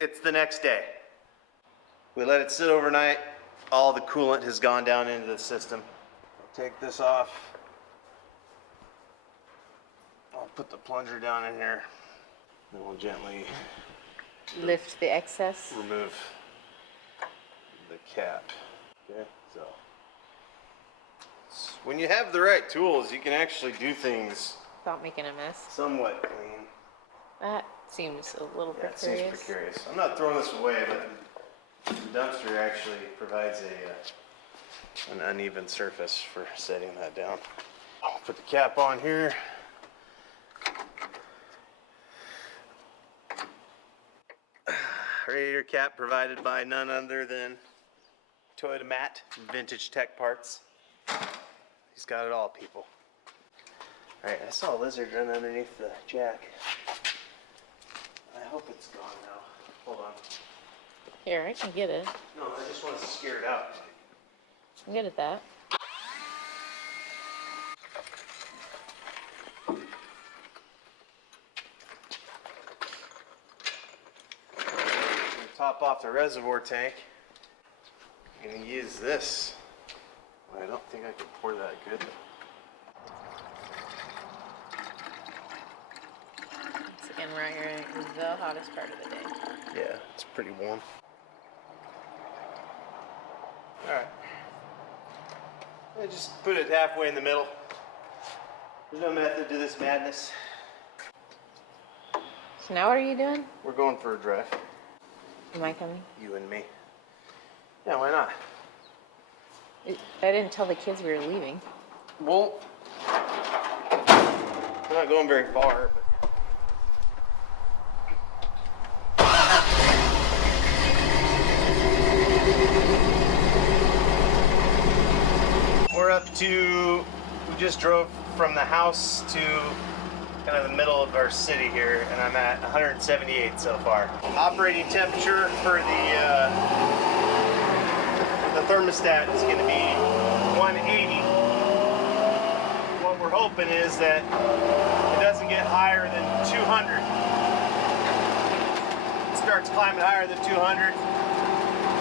It's the next day. We let it sit overnight. All the coolant has gone down into the system. I'll take this off. I'll put the plunger down in here. Then we'll gently lift the excess. Remove the cap. Okay, so when you have the right tools, you can actually do things without making a mess. Somewhat clean. That seems a little precarious. It seems precarious. I'm not throwing this away, but the dumpster actually provides an uneven surface for setting that down. I'll put the cap on here. Radiator cap provided by none other than Toyota Matt, Vintage Tech Parts. He's got it all, people. Alright, I saw a lizard run underneath the jack. I hope it's gone now. Hold on. Here, I can get it. No, I just want to scare it out. I'm good at that. Top off the reservoir tank. I'm going to use this. I don't think I can pour that good. Once again, we're out here in the hottest part of the day. Yeah, it's pretty warm. Alright. I just put it halfway in the middle. There's no method to this madness. So now what are you doing? We're going for a drive. Am I coming? You and me. Yeah, why not? I didn't tell the kids we were leaving. Well, we're not going very far, but... We're up to... We just drove from the house to kind of the middle of our city here, and I'm at 178 so far. Operating temperature for the thermostat is going to be 180. What we're hoping is that it doesn't get higher than 200. It starts climbing higher than 200.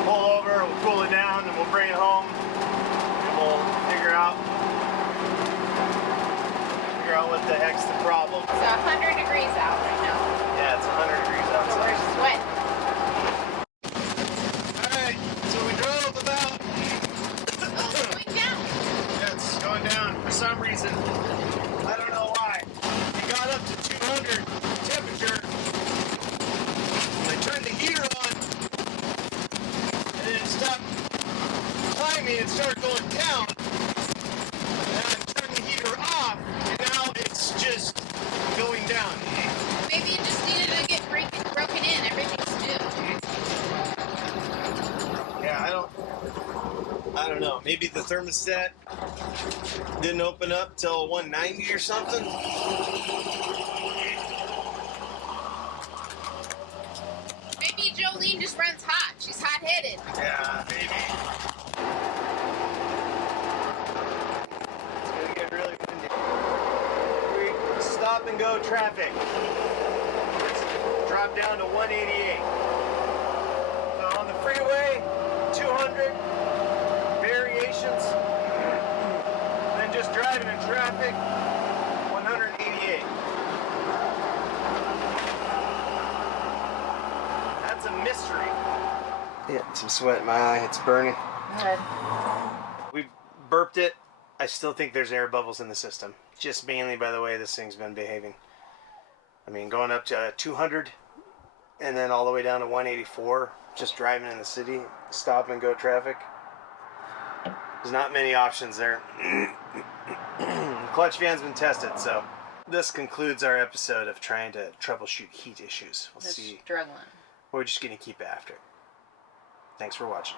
Pull over, we'll cool it down, and we'll bring it home, and we'll figure out what the heck's the problem. It's 100 degrees out right now. Yeah, it's 100 degrees outside. So we're sweating. Alright, so we drove about... It's going down. Yeah, it's going down for some reason. I don't know why. We got up to 200 temperature. I turned the heater on, and then it stopped climbing and started going down. And I turned the heater off, and now it's just going down. Maybe it just needed to get broken in. Everything's new. Yeah, I don't know. Maybe the thermostat didn't open up till 190 or something. Maybe Jolene just runs hot. She's hot-headed. Yeah, maybe. It's gonna get really windy. Stop and go traffic. Drop down to 188. So on the freeway, 200 variations. Then just driving in traffic, 188. That's a mystery. Yeah, some sweat in my eye. It's burning. Good. We burped it. I still think there's air bubbles in the system. Just mainly by the way this thing's been behaving. I mean, going up to 200 and then all the way down to 184, just driving in the city, stop and go traffic. There's not many options there. Clutch fan's been tested, so this concludes our episode of trying to troubleshoot heat issues. We'll see. Struggling. We're just going to keep after it. Thanks for watching.